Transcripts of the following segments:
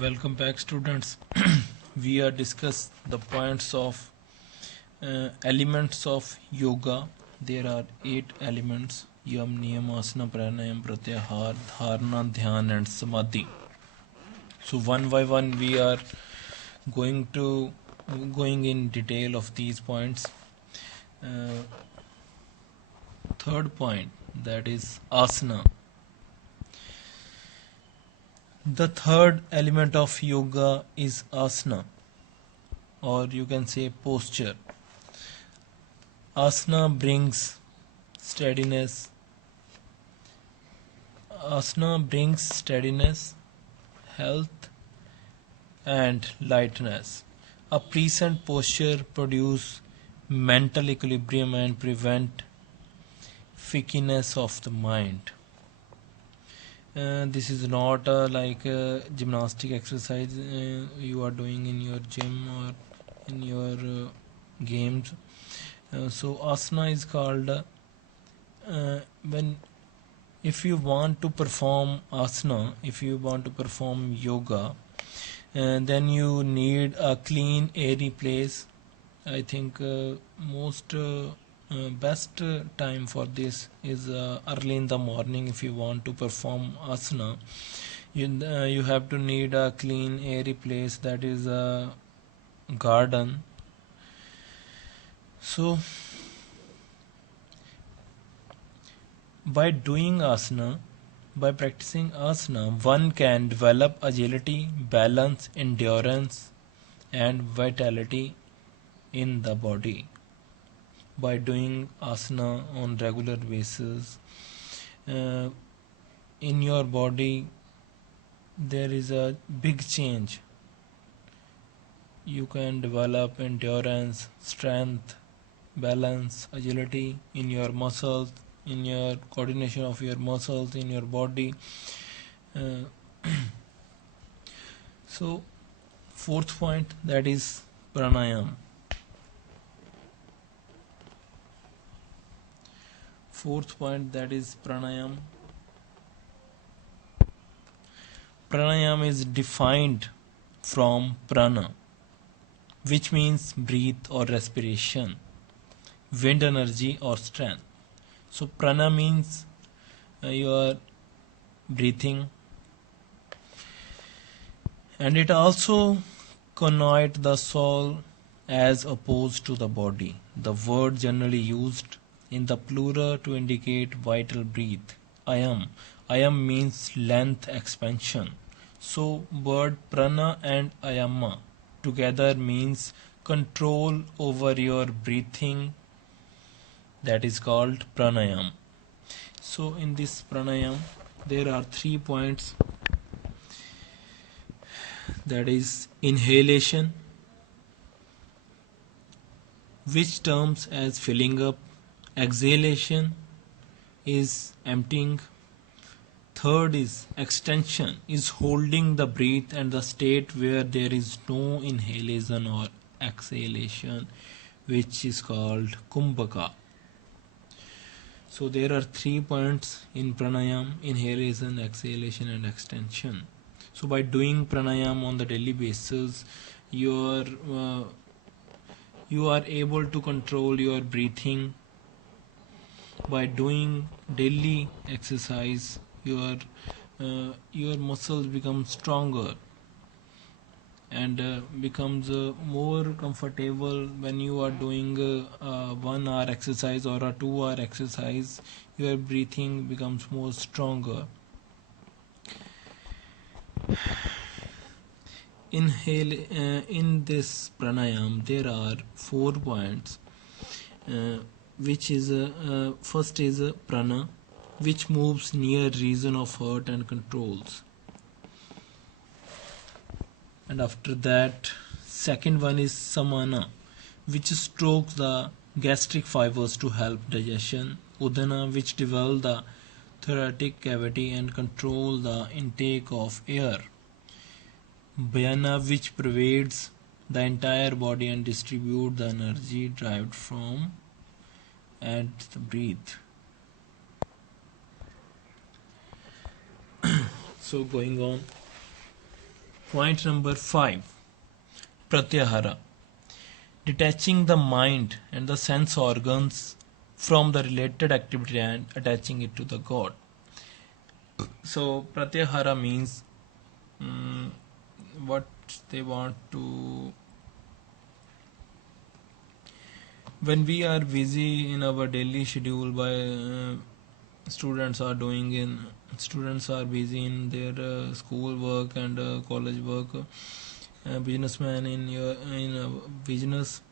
Welcome back, students. We are discuss the points of elements of yoga. There are 8 elements: yam, niyam, asana, pranayam, pratyahar, dharana, dhyan, and samadhi. So one by one, we are going in detail of these points. Uh, Third point, that is asana. The third element of yoga is asana, or you can say posture. Asana brings steadiness. Asana brings steadiness, health, and lightness. A present posture produces mental equilibrium and prevent fickiness of the mind. This is not like a gymnastic exercise you are doing in your gym or in your games. So asana is called when if you want to perform asana, if you want to perform yoga, then you need a clean, airy place. I think most best time for this is early in the morning. If you want to perform asana, you have to need a clean, airy place, that is a garden. So by doing asana, by practicing asana, one can develop agility, balance, endurance, and vitality in the body. By doing asana on regular basis, uh, in your body there is a big change. You can develop endurance, strength, balance, agility in your muscles, in your coordination of your muscles in your body. uh, so fourth point, that is pranayam. Fourth point, that is pranayam. Pranayam is defined from prana, which means breathe or respiration, wind energy or strength. So prana means you are breathing, and it also connotes the soul as opposed to the body. The word generally used in the plural to indicate vital breath. Ayam. Ayam means length, expansion. So word prana and ayama together means control over your breathing, that is called pranayam. So in this pranayam there are 3 points, that is inhalation, which terms as filling up. Exhalation is emptying. Third is extension, is holding the breath, and the state where there is no inhalation or exhalation, which is called kumbhaka. So there are 3 points in pranayam: inhalation, exhalation, and extension. So by doing pranayam on the daily basis, you are able to control your breathing. By doing daily exercise, your muscles become stronger and becomes more comfortable. When you are doing 1 hour exercise or a 2 hour exercise, your breathing becomes more stronger. In this pranayam there are 4 points, which is first is prana, which moves near region of heart and controls. And after that, second one is samana, which strokes the gastric fibers to help digestion. Udana, which develop the thoracic cavity and control the intake of air. Bayana, which pervades the entire body and distribute the energy derived from and the breath. So going on, Point number 5, Pratyahara, detaching the mind and the sense organs from the related activity and attaching it to the God. So Pratyahara means what they want to. When we are busy in our daily schedule, by students are doing in students are busy in their school work and college work, businessman in business.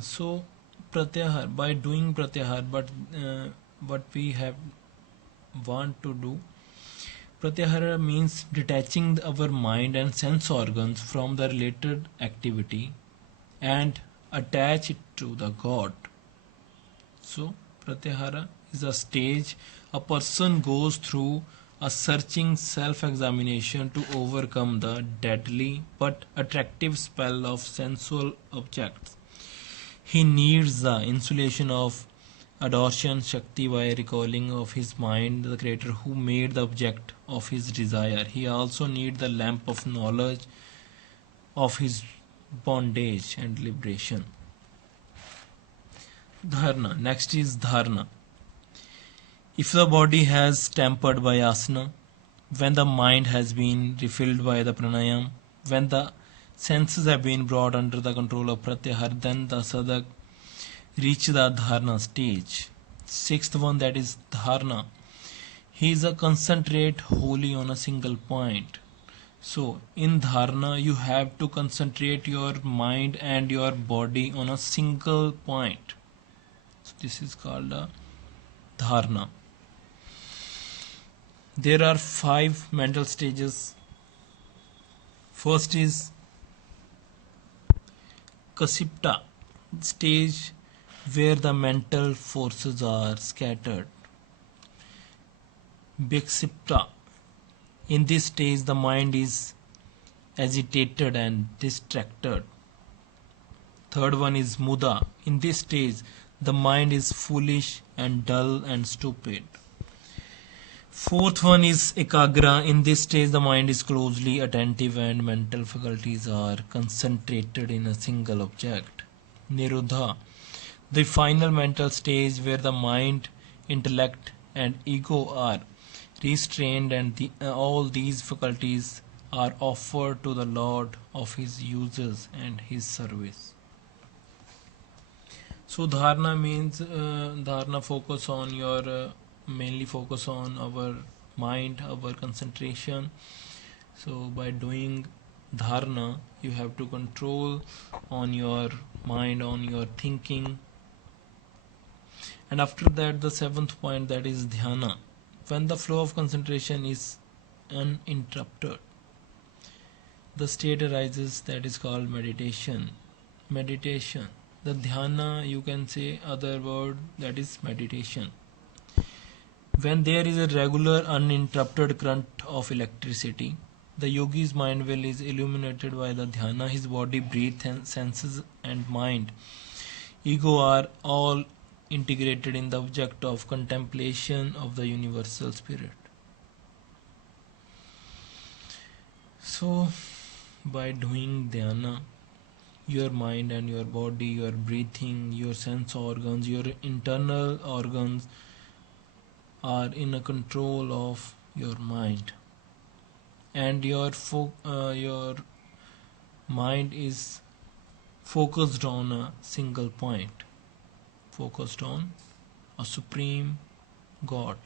So pratyahar, by doing pratyahar, but what we have want to do, pratyahara means detaching our mind and sense organs from the related activity and attach it to the God. So pratyahara is a stage a person goes through a searching self-examination to overcome the deadly but attractive spell of sensual objects. He needs the insulation of adoration Shakti by recalling of his mind the creator who made the object of his desire. He also needs the lamp of knowledge of his bondage and liberation. Dharna. Next is dharna. If the body has tempered by asana, when the mind has been refilled by the pranayam, when the senses have been brought under the control of pratyahar, then the sadhak reach the dharna stage. Sixth one, that is dharna. He is a concentrate wholly on a single point. So in dharna you have to concentrate your mind and your body on a single point. So this is called a dharna. There are 5 mental stages. First is Kasipta stage, where the mental forces are scattered. Biksipta. In this stage the mind is agitated and distracted. Third one is Muda. In this stage the mind is foolish and dull and stupid. Fourth one is Ekagra. In this stage the mind is closely attentive and mental faculties are concentrated in a single object. Nirodha, the final mental stage where the mind, intellect and ego are restrained and all these faculties are offered to the Lord of his uses and his service. So dharna means dharna focus on your mainly focus on our mind, our concentration. So by doing dharna you have to control on your mind, on your thinking. And after that the 7th point, that is dhyana. When the flow of concentration is uninterrupted, the state arises that is called meditation. Meditation, the dhyana, you can say other word, that is meditation. When there is a regular uninterrupted current of electricity, the yogi's mind will is illuminated by the dhyana. His body, breath and senses and mind, ego are all integrated in the object of contemplation of the universal spirit. So by doing dhyana, your mind and your body, your breathing, your sense organs, your internal organs are in a control of your mind, and your mind is focused on a single point, focused on a supreme God.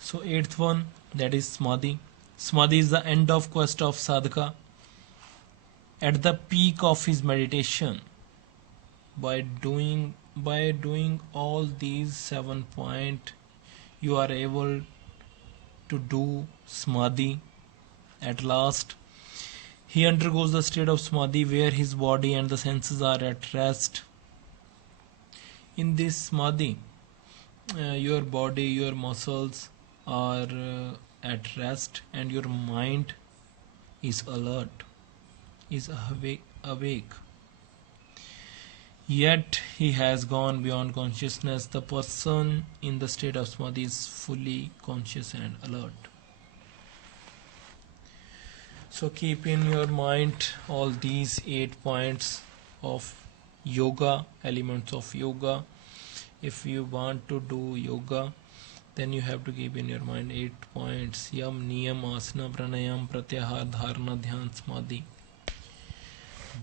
So 8th one, that is samadhi. Samadhi is the end of quest of sadhaka. At the peak of his meditation, by doing all these 7 points, you are able to do samadhi. At last he undergoes the state of samadhi where his body and the senses are at rest. In this samadhi, your body, your muscles are at rest and your mind is alert, is awake. Yet he has gone beyond consciousness. The person in the state of samadhi is fully conscious and alert. So keep in your mind all these 8 points of yoga, elements of yoga. If you want to do yoga, then you have to keep in your mind 8 points: yam, niyam, asana, pranayam, pratyahar, dharana, dhyan, samadhi.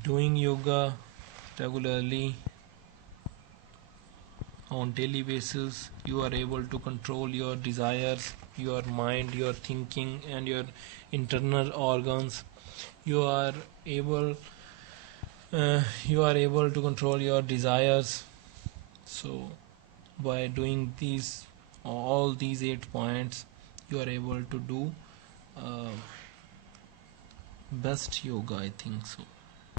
Doing yoga regularly on daily basis, you are able to control your desires, your mind, your thinking, and your internal organs. You are able to control your desires. So by doing all these 8 points, you are able to do best yoga, I think so.